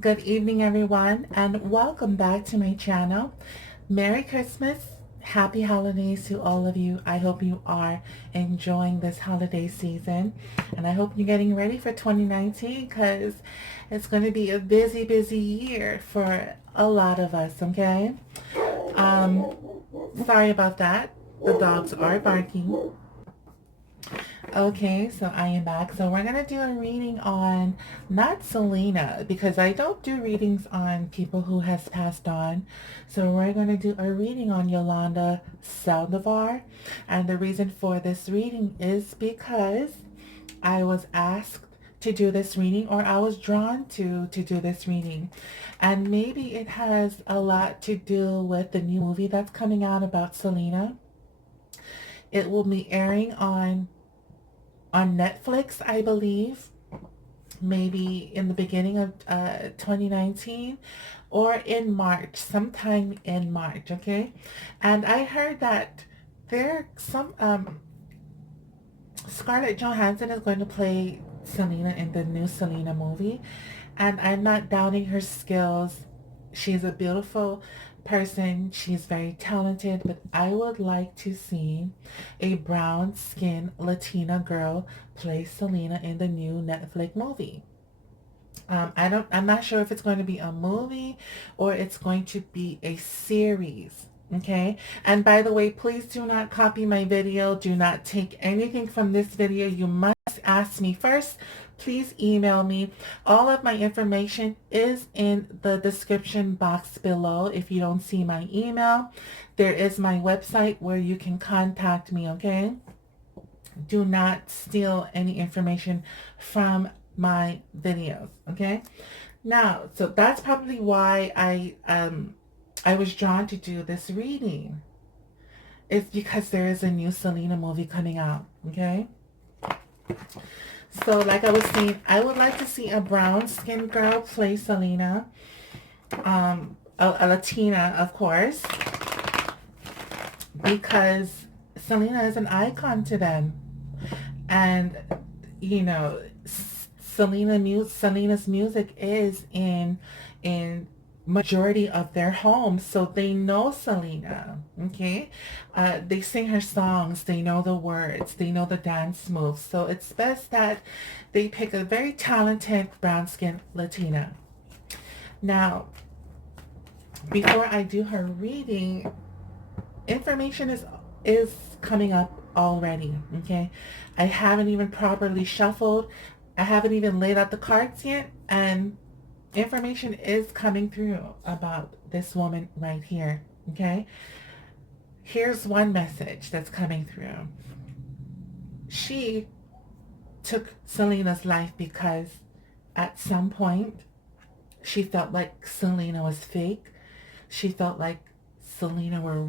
Good evening, everyone, and welcome back to my channel. Merry Christmas, happy holidays to all of you. I hope you are enjoying this holiday season, and I hope you're getting ready for 2019 because it's going to be a busy year for a lot of us, okay? Um, Sorry about that. The dogs are barking. Okay, so I am back. So we're gonna do a reading on not Selena because I don't do readings on people who has passed on. So we're gonna do a reading on Yolanda Saldivar, and the reason for this reading is because I was asked to do this reading, or I was drawn to do this reading, and maybe it has a lot to do with the new movie that's coming out about Selena. It will be airing on Netflix, I believe, maybe in the beginning of 2019 or in March, sometime in March, okay? And I heard that there some Scarlett Johansson is going to play Selena in the new Selena movie, and I'm not doubting her skills. She's a beautiful person. She's very talented, but I would like to see a brown-skinned Latina girl play Selena in the new Netflix movie. I'm not sure if it's going to be a movie or it's going to be a series. Okay. And by the way, please do not copy my video. Do not take anything from this video. You must ask me first. Please email me. All of my information is in the description box below. If you don't see my email, there is my website where you can contact me. Okay. Do not steal any information from my videos. Okay. Now, so that's probably why I was drawn to do this reading. It's because there is a new Selena movie coming out. Okay. So like I was saying, I would like to see a brown skinned girl play Selena. A Latina, of course, because Selena is an icon to them. And you know, Selena's music is in majority of their homes, so they know Selena. Okay, they sing her songs, they know the words, they know the dance moves. So it's best that they pick a very talented brown-skinned Latina. Now, before I do her reading, information is coming up already. Okay, I haven't even properly shuffled. I haven't even laid out the cards yet, and information is coming through about this woman right here. Okay, here's one message that's coming through. She took Selena's life because at some point she felt like Selena was fake. She felt like Selena were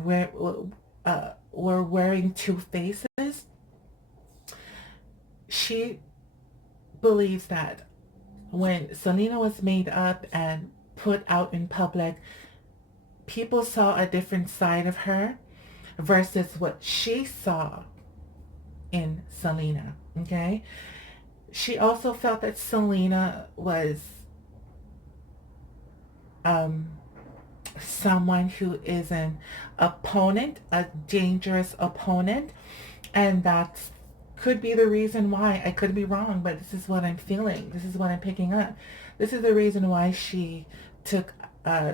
wearing two faces. She believes that when Selena was made up and put out in public, people saw a different side of her versus what she saw in Selena. Okay. She also felt that Selena was someone who is an opponent, a dangerous opponent, and that could be the reason why. I could be wrong, but this is what I'm feeling. This is what I'm picking up. This is the reason why she took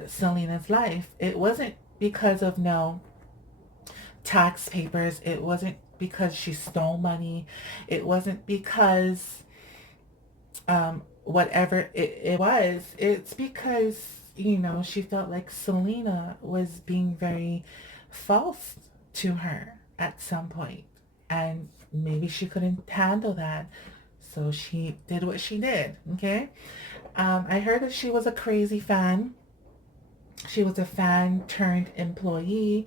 Selena's life. It wasn't because of no tax papers. It wasn't because she stole money. It wasn't because whatever it was. It's because, you know, she felt like Selena was being very false to her at some point, and maybe she couldn't handle that, so she did what she did. Okay. I heard that she was a crazy fan. She was a fan turned employee.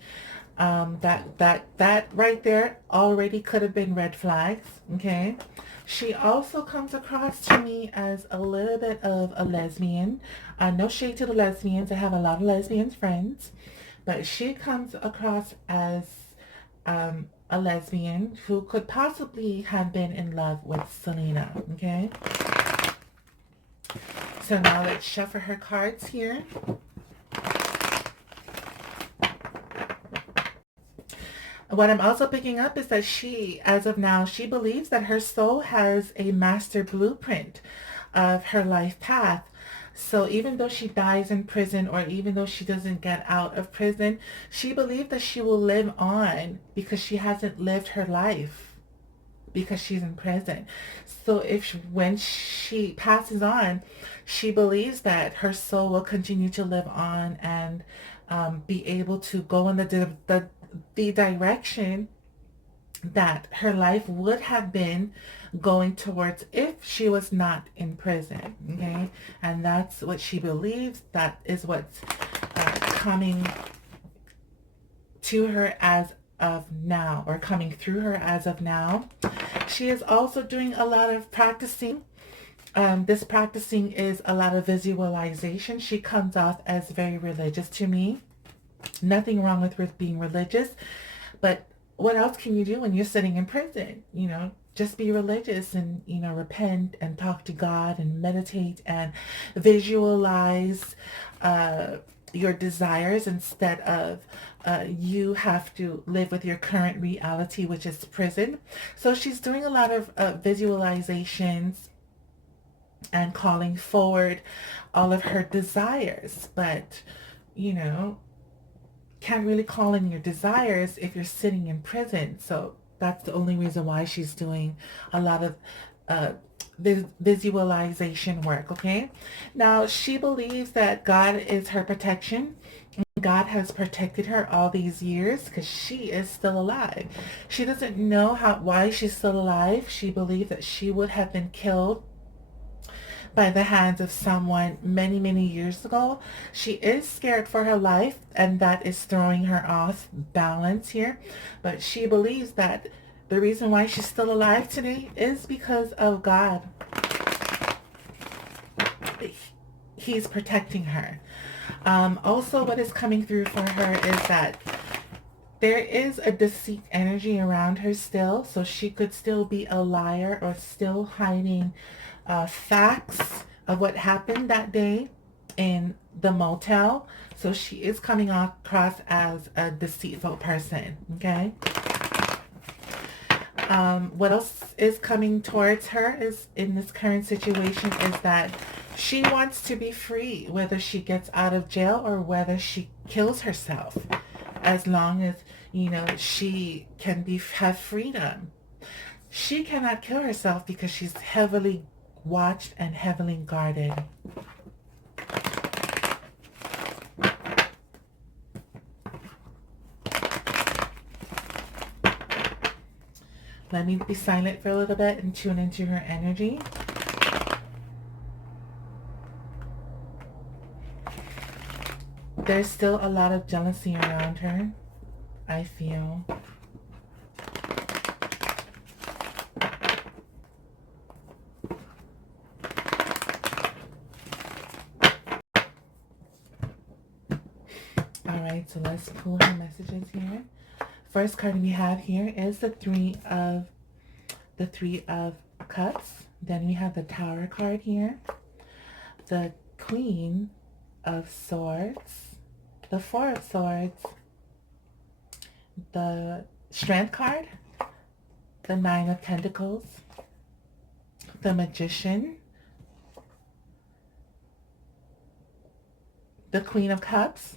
That right there already could have been red flags. Okay. She also comes across to me as a little bit of a lesbian. No shade to the lesbians. I have a lot of lesbian friends, but she comes across as a lesbian who could possibly have been in love with Selena. Okay. So now let's shuffle her cards here. What I'm also picking up is that she, as of now, she believes that her soul has a master blueprint of her life path. So even though she dies in prison, or even though she doesn't get out of prison, she believes that she will live on because she hasn't lived her life because she's in prison. So when she passes on, she believes that her soul will continue to live on and be able to go in the direction that her life would have been going towards if she was not in prison. Okay, and that's what she believes. That is what's coming to her as of now, or coming through her as of now. She is also doing a lot of practicing. This practicing is a lot of visualization. She comes off as very religious to me. Nothing wrong with being religious, but what else can you do when you're sitting in prison? Just be religious and, repent and talk to God and meditate and visualize your desires instead of you have to live with your current reality, which is prison. So she's doing a lot of visualizations and calling forward all of her desires, but can't really call in your desires if you're sitting in prison. So that's the only reason why she's doing a lot of visualization work. Okay, now she believes that God is her protection. God has protected her all these years because she is still alive. She doesn't know why she's still alive. She believes that she would have been killed by the hands of someone many, many years ago. She is scared for her life, and that is throwing her off balance here. But she believes that the reason why she's still alive today is because of God. He's protecting her. Also, what is coming through for her is that there is a deceit energy around her still, so she could still be a liar or still hiding facts of what happened that day in the motel. So she is coming across as a deceitful person. Okay. What else is coming towards her is in this current situation is that she wants to be free, whether she gets out of jail or whether she kills herself, as long as she can have freedom. She cannot kill herself because she's heavily watched and heavily guarded. Let me be silent for a little bit and tune into her energy. There's still a lot of jealousy around her, I feel. Alright, so let's pull her messages here. First card we have here is the Three of Cups. Then we have the Tower card here, the Queen of Swords, the Four of Swords, the Strength card, the Nine of Pentacles, the Magician, the Queen of Cups,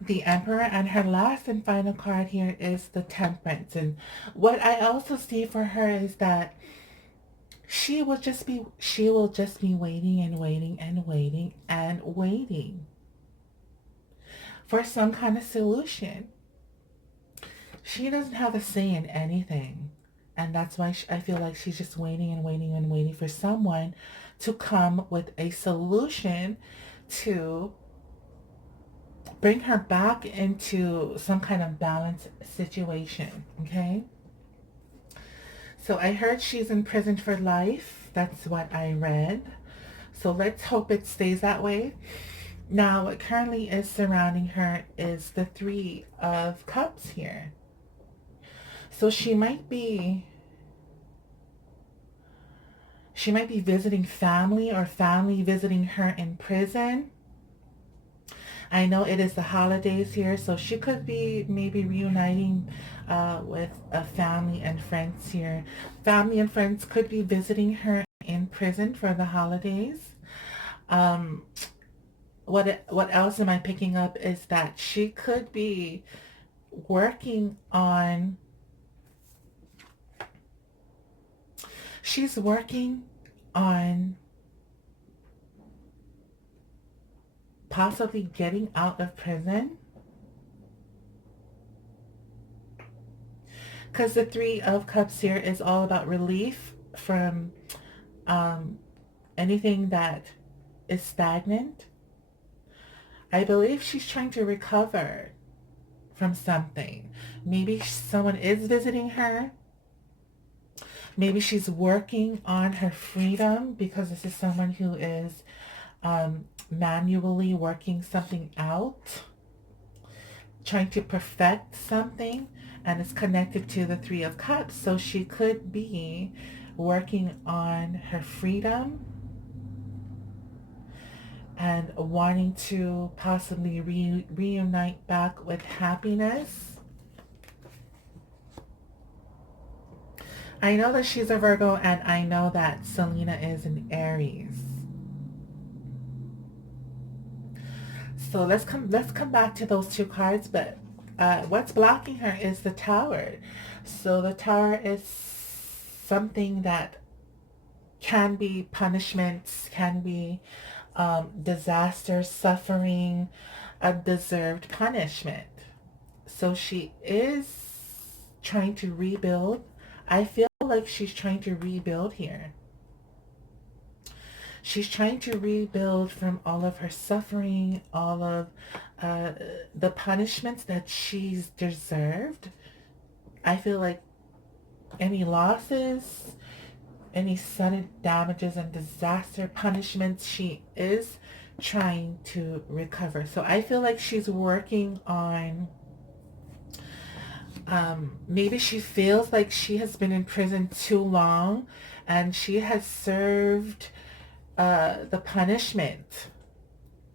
the Emperor, and her last and final card here is the Temperance. And what I also see for her is that she will just be waiting and waiting and waiting and waiting for some kind of solution. She doesn't have a say in anything, and that's why I feel like she's just waiting and waiting and waiting for someone to come with a solution to bring her back into some kind of balanced situation. Okay, so I heard she's in prison for life. That's what I read. So let's hope it stays that way. Now, what currently is surrounding her is the Three of Cups here. So she might be She might be visiting family or family visiting her in prison. I know it is the holidays here, so she could be maybe reuniting with a family and friends here. Family and friends could be visiting her in prison for the holidays. Um, what else am I picking up is that she could be working on, she's working on possibly getting out of prison, because the Three of Cups here is all about relief from um, anything that is stagnant. I believe she's trying to recover from something. Maybe someone is visiting her. Maybe she's working on her freedom, because this is someone who is manually working something out, trying to perfect something, and it's connected to the Three of Cups. So she could be working on her freedom and wanting to possibly reunite back with happiness. I know that she's a Virgo, and I know that Selena is an Aries. So let's come back to those two cards, but what's blocking her is the Tower. So the Tower is something that can be punishments, can be disaster, suffering, a deserved punishment. So she is trying to rebuild. I feel like she's trying to rebuild here. She's trying to rebuild from all of her suffering, all of the punishments that she's deserved. I feel like any losses, any sudden damages and disaster punishments, she is trying to recover. So I feel like she's working on, maybe she feels like she has been in prison too long and she has served the punishment.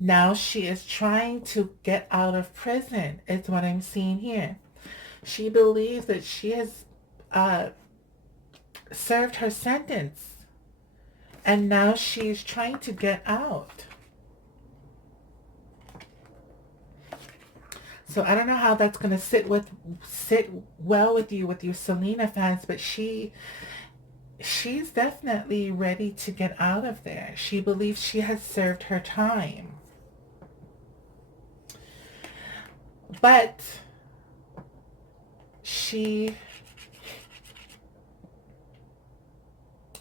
Now she is trying to get out of prison, is what I'm seeing here. She believes that she has served her sentence, and now she's trying to get out. So I don't know how that's going to sit well with you Selena fans, but she's definitely ready to get out of there. She believes she has served her time. But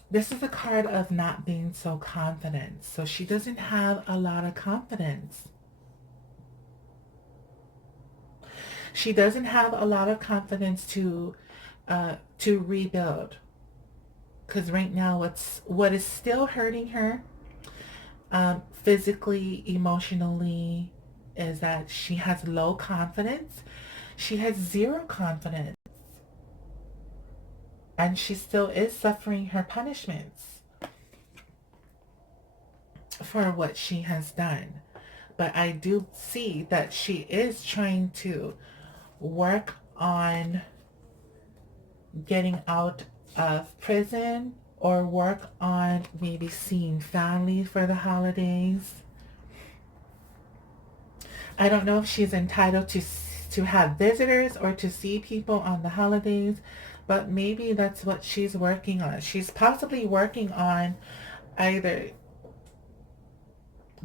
this is a card of not being so confident. So she doesn't have a lot of confidence. She doesn't have a lot of confidence to rebuild. Because right now, what is still hurting her, physically, emotionally, is that she has low confidence. She has zero confidence. And she still is suffering her punishments for what she has done. But I do see that she is trying to work on getting out of prison, or work on maybe seeing family for the holidays. I don't know if she's entitled to have visitors or to see people on the holidays, but maybe that's what she's working on. She's possibly working on either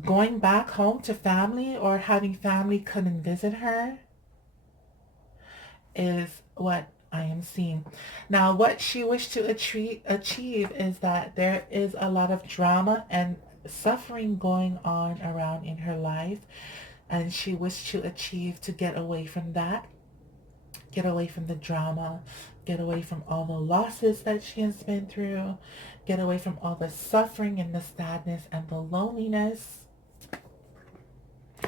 going back home to family or having family come and visit her, is what I am seeing. Now, what she wished to achieve is that there is a lot of drama and suffering going on around in her life, and she wished to achieve to get away from that, get away from the drama, get away from all the losses that she has been through, get away from all the suffering and the sadness and the loneliness.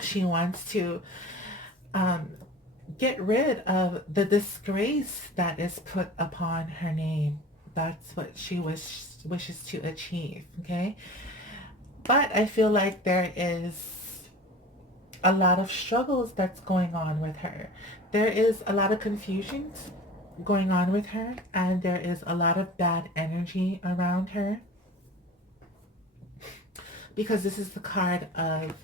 She wants to get rid of the disgrace that is put upon her name. That's what she wishes to achieve, okay? But I feel like there is a lot of struggles that's going on with her. There is a lot of confusions going on with her, and there is a lot of bad energy around her, because this is the card of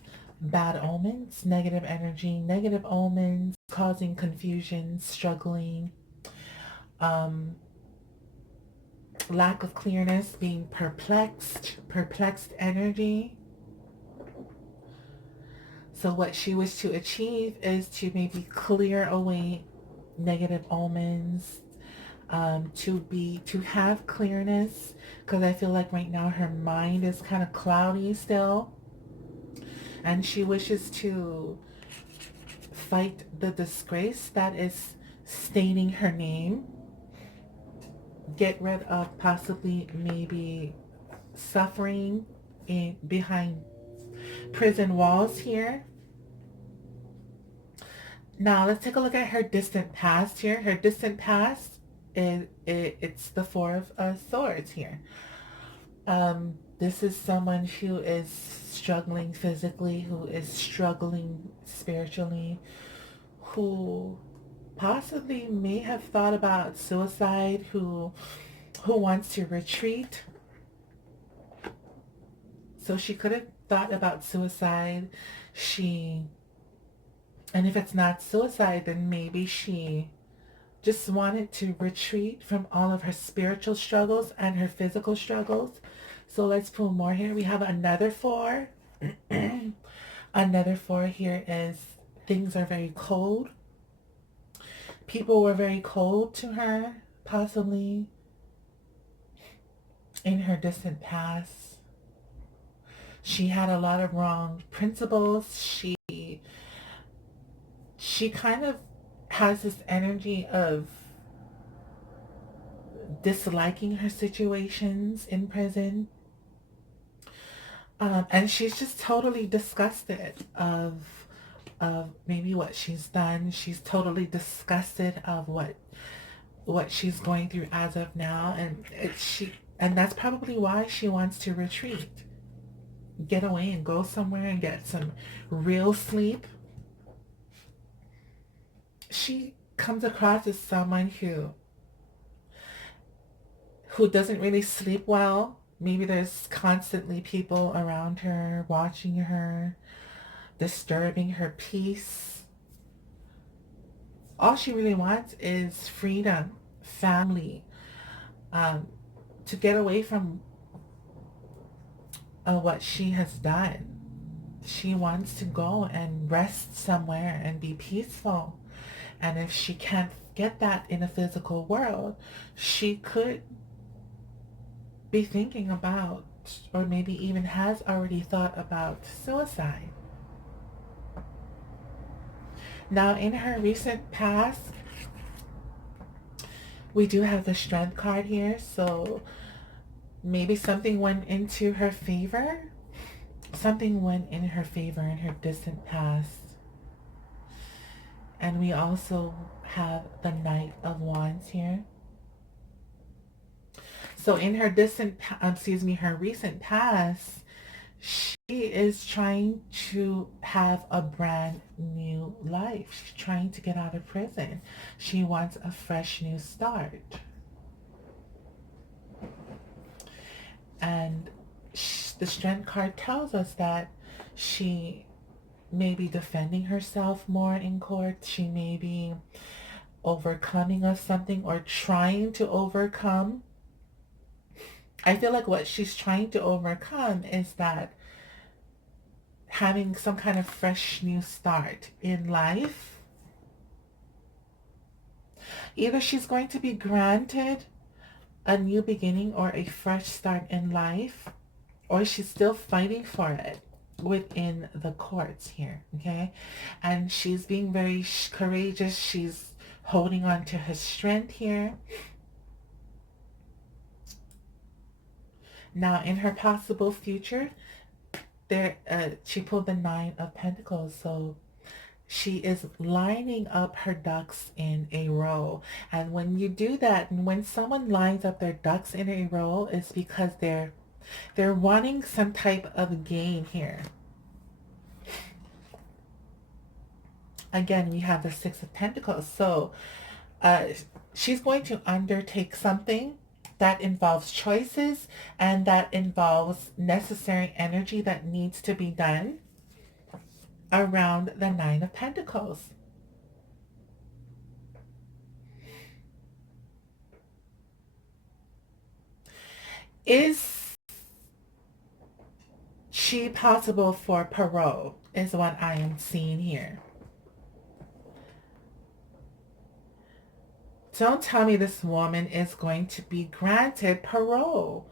bad omens, negative energy, negative omens, causing confusion, struggling, um, lack of clearness, being perplexed energy. So what she wished to achieve is to maybe clear away negative omens, to have clearness, because I feel like right now her mind is kind of cloudy still, and she wishes to fight the disgrace that is staining her name, get rid of possibly maybe suffering behind prison walls here. Now let's take a look at her distant past here. Her distant past it's the Four of Swords here. This is someone who is struggling physically, who is struggling spiritually, who possibly may have thought about suicide, who wants to retreat. So she could have thought about suicide. And if it's not suicide, then maybe she just wanted to retreat from all of her spiritual struggles and her physical struggles. So let's pull more here. We have another four. Another four here is things are very cold. People were very cold to her, possibly in her distant past. She had a lot of wrong principles. She kind of has this energy of disliking her situations in prison. And she's just totally disgusted of maybe what she's done. She's totally disgusted of what she's going through as of now, and that's probably why she wants to retreat, get away and go somewhere and get some real sleep. She comes across as someone who doesn't really sleep well. Maybe there's constantly people around her watching her, disturbing her peace. All she really wants is freedom, family, to get away from what she has done. She wants to go and rest somewhere and be peaceful. And if she can't get that in a physical world, she could be thinking about, or maybe even has already thought about, suicide. Now, in her recent past, we do have the Strength card here, so maybe something went into her favor. Something went in her favor in her distant past. And we also have the Knight of Wands here. So in her her recent past, she is trying to have a brand new life. She's trying to get out of prison. She wants a fresh new start. And the Strength card tells us that she may be defending herself more in court. She may be overcoming of something or trying to overcome. I feel like what she's trying to overcome is that having some kind of fresh new start in life. Either she's going to be granted a new beginning or a fresh start in life, or she's still fighting for it within the courts here, okay? And she's being very courageous. She's holding on to her strength here. Now, in her possible future, she pulled the Nine of Pentacles, so She is lining up her ducks in a row. And when you do that, and when someone lines up their ducks in a row, it's because they're wanting some type of gain here. Again, we have the Six of Pentacles. So uh, she's going to undertake something that involves choices and that involves necessary energy that needs to be done around the Nine of Pentacles. Is she possible for parole is what I am seeing here. Don't tell me this woman is going to be granted parole.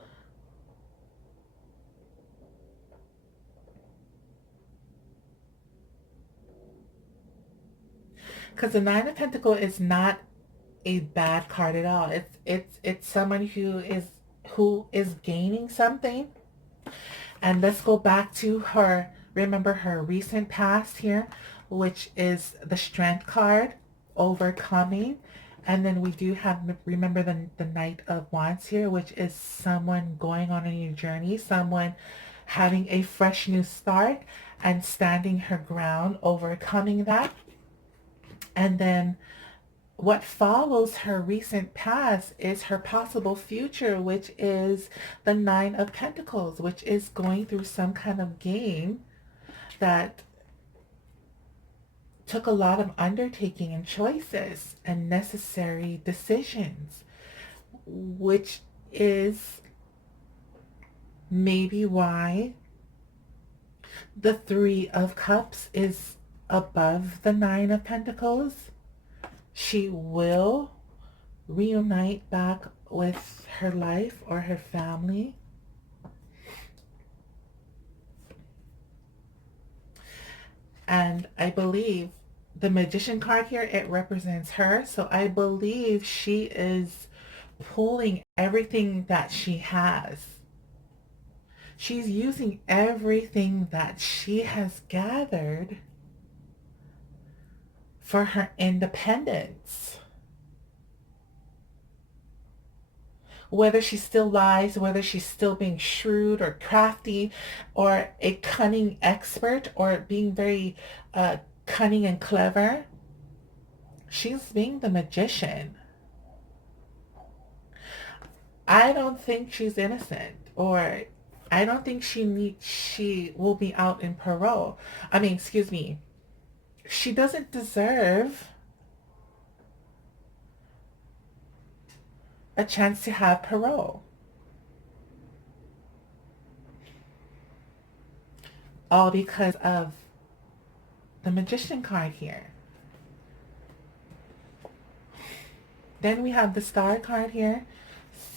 Because the Nine of Pentacles is not a bad card at all. It's someone who is gaining something. And let's go back to her, remember her recent past here, which is the Strength card, overcoming. And then we do have, remember the Knight of Wands here, which is someone going on a new journey, someone having a fresh new start and standing her ground, overcoming that. And then what follows her recent past is her possible future, which is the Nine of Pentacles, which is going through some kind of game that took a lot of undertaking and choices and necessary decisions, which is maybe why the Three of Cups is above the Nine of Pentacles. She will reunite back with her life or her family. And I believe the Magician card here, it represents her. So I believe she is pulling everything that she has. She's using everything that she has gathered for her independence. Whether she still lies, whether she's still being shrewd or crafty or a cunning expert or being very cunning and clever, she's being the magician. I don't think she's innocent, or I don't think she will be out in parole. I mean, excuse me. She doesn't deserve a chance to have parole. All because of the Magician card here. Then we have the Star card here.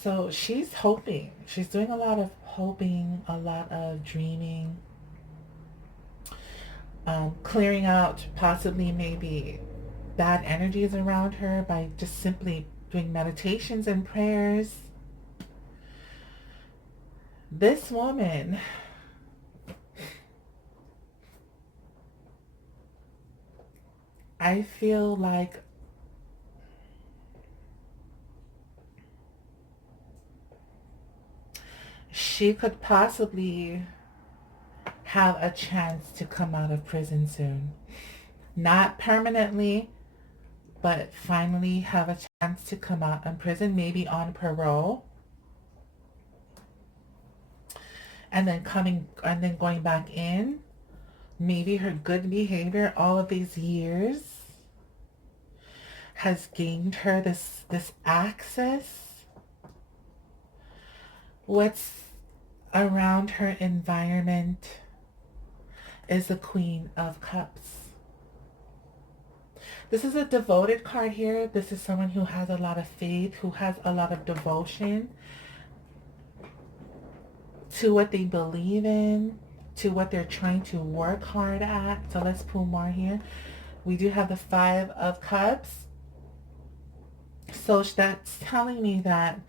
So she's hoping. She's doing a lot of hoping, a lot of dreaming, clearing out possibly maybe bad energies around her by just simply doing meditations and prayers. This woman, I feel like she could possibly have a chance to come out of prison soon. Not permanently, but finally have a chance to come out of prison, maybe on parole. And then going back in. Maybe her good behavior all of these years has gained her this access. What's around her environment is the Queen of Cups. This is a devoted card here. This is someone who has a lot of faith, who has a lot of devotion to what they believe in, to what they're trying to work hard at. So let's pull more here. We do have the Five of Cups. So that's telling me that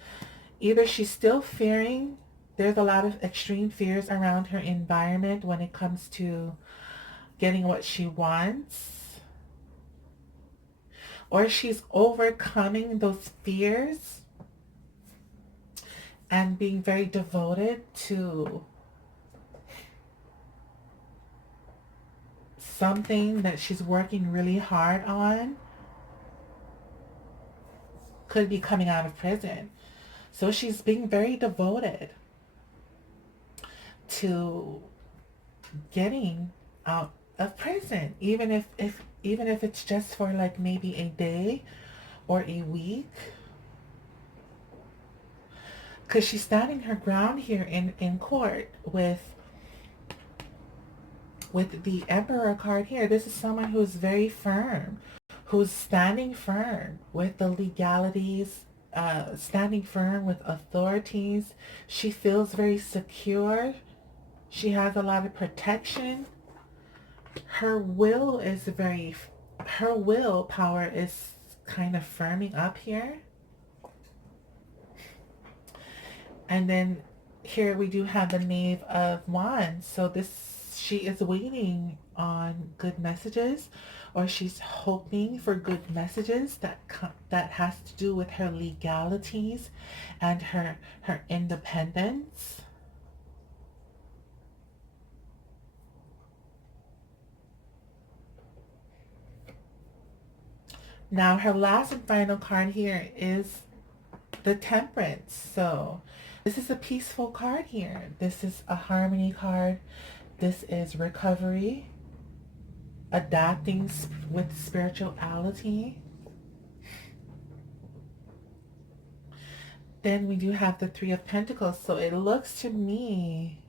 either she's still fearing, there's a lot of extreme fears around her environment when it comes to getting what she wants. or she's overcoming those fears and being very devoted to something that she's working really hard on. Could be coming out of prison. So she's being very devoted to getting out of prison, even if it's just for like maybe a day or a week, because she's standing her ground here in court with the Emperor card here. This is someone who's very firm, who's standing firm with the legalities, standing firm with authorities. She feels very secure. She has a lot of protection. Her will is very, her willpower is kind of firming up here. And then here we do have the Knave of Wands. So this, she is waiting on good messages, or she's hoping for good messages that has to do with her legalities and her independence. Now her last and final card here is the Temperance. So this is a peaceful card here. This is a harmony card. This is recovery, adapting with spirituality. Then we do have the Three of Pentacles. So it looks to me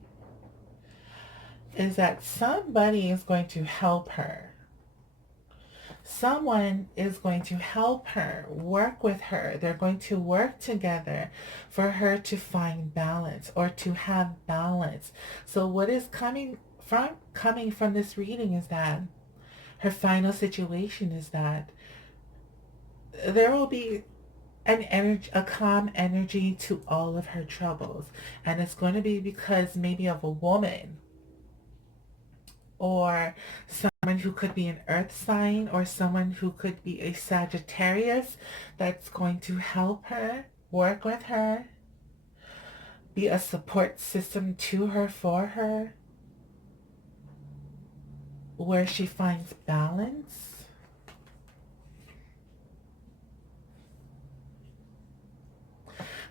is that somebody is going to help her. Someone is going to help her, work with her. They're going to work together for her to find balance or to have balance. So what is coming from this reading is that her final situation is that there will be a calm energy to all of her troubles. And it's going to be because maybe of a woman, or someone who could be an earth sign, or someone who could be a Sagittarius, that's going to help her, work with her, be a support system to her, for her, where she finds balance.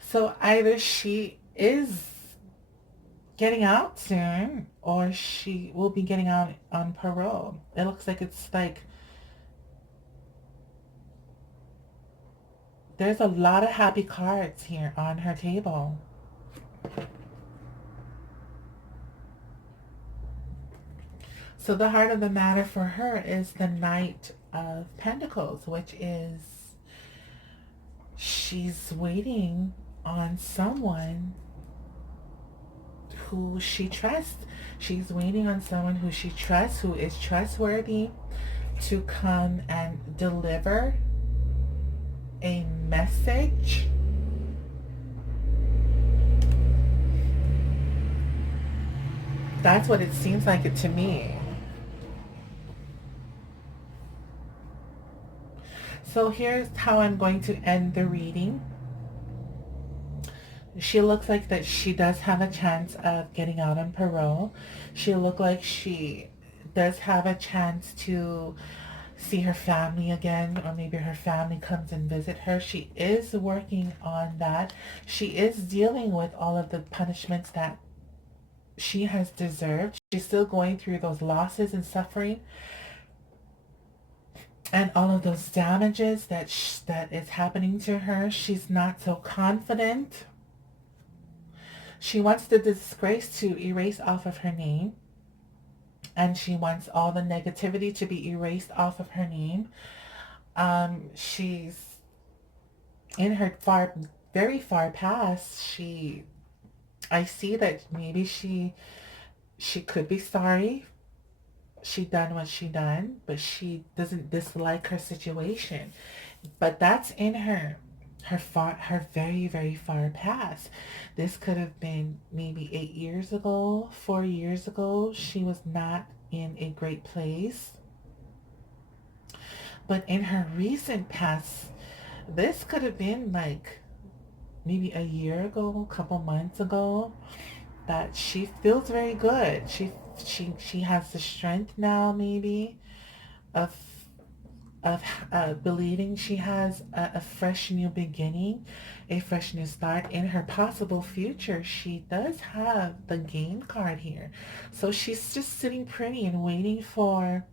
So either she is getting out soon, or she will be getting out on parole. It looks like it's like there's a lot of happy cards here on her table. So the heart of the matter for her is the Knight of Pentacles, which is she's waiting on someone who she trusts. She's waiting on someone who she trusts, who is trustworthy, to come and deliver a message. That's what it seems like it to me. So here's how I'm going to end the reading. She looks like that she does have a chance of getting out on parole. She looks like she does have a chance to see her family again, or maybe her family comes and visit her. She is working on that. She is dealing with all of the punishments that she has deserved. She's still going through those losses and suffering and all of those damages that is happening to her. She's not so confident. She wants the disgrace to erase off of her name, and she wants all the negativity to be erased off of her name. She's in her very far past. I see that maybe she could be sorry. She done what she done, but she doesn't dislike her situation. But that's in her very, very far past. This could have been maybe 8 years ago, 4 years ago. She was not in a great place. But in her recent past, this could have been like maybe a year ago, a couple months ago, that she feels very good. She has the strength now, maybe, of of believing she has a fresh new beginning, a fresh new start in her possible future. She does have the game card here. So she's just sitting pretty and waiting for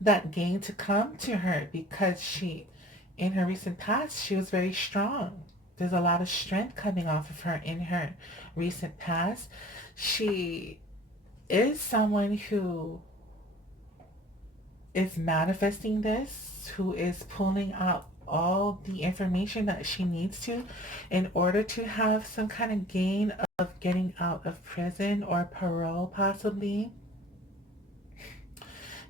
that gain to come to her because in her recent past, she was very strong. There's a lot of strength coming off of her in her recent past. She is someone who is manifesting this, who is pulling out all the information that she needs to in order to have some kind of gain of getting out of prison or parole possibly.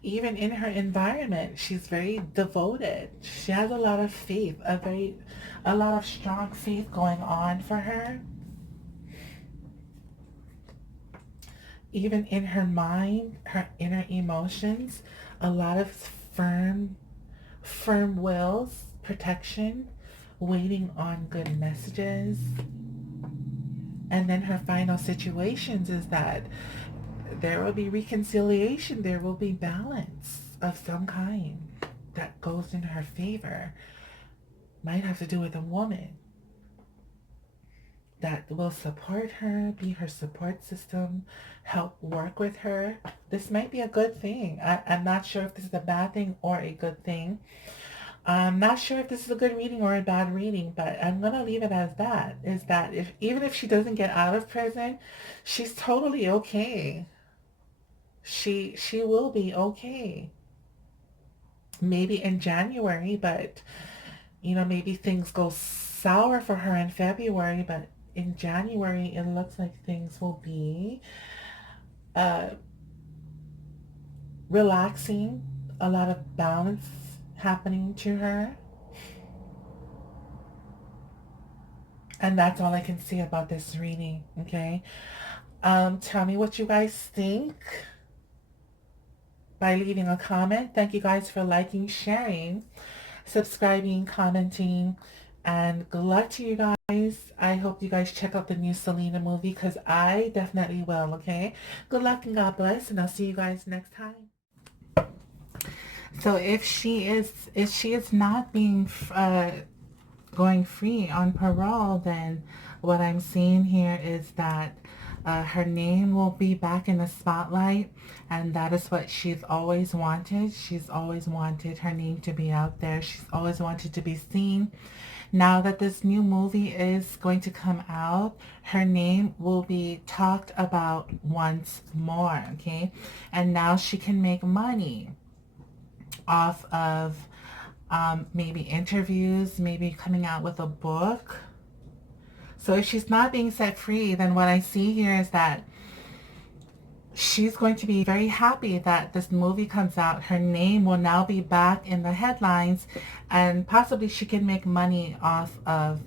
Even in her environment, she's very devoted. She has a lot of faith, a lot of strong faith going on for her. Even in her mind, her inner emotions, a lot of firm wills, protection, waiting on good messages. And then her final situations is that there will be reconciliation, there will be balance of some kind that goes in her favor. Might have to do with a woman that will support her, be her support system, help work with her. This might be a good thing. I'm not sure if this is a bad thing or a good thing. I'm not sure if this is a good reading or a bad reading, but I'm gonna leave it as that. Is that if even if she doesn't get out of prison, she's totally okay. She will be okay. Maybe in January, but maybe things go sour for her in February, but in January it looks like things will be uh, relaxing, a lot of balance happening to her. And that's all I can say about this reading, okay? Tell me what you guys think by leaving a comment. Thank you guys for liking, sharing, subscribing, commenting, and good luck to you guys. I hope you guys check out the new Selena movie because I definitely will, okay? Good luck and God bless, and I'll see you guys next time. So if she is not being going free on parole, then what I'm seeing here is that her name will be back in the spotlight, and that is what she's always wanted. She's always wanted her name to be out there. She's always wanted to be seen. Now that this new movie is going to come out, her name will be talked about once more, okay? And now she can make money off of maybe interviews, maybe coming out with a book. So if she's not being set free, then what I see here is that she's going to be very happy that this movie comes out. Her name will now be back in the headlines, and possibly she can make money off of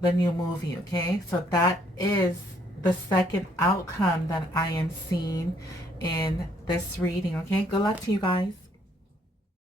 the new movie, okay? So that is the second outcome that I am seeing in this reading, okay? Good luck to you guys.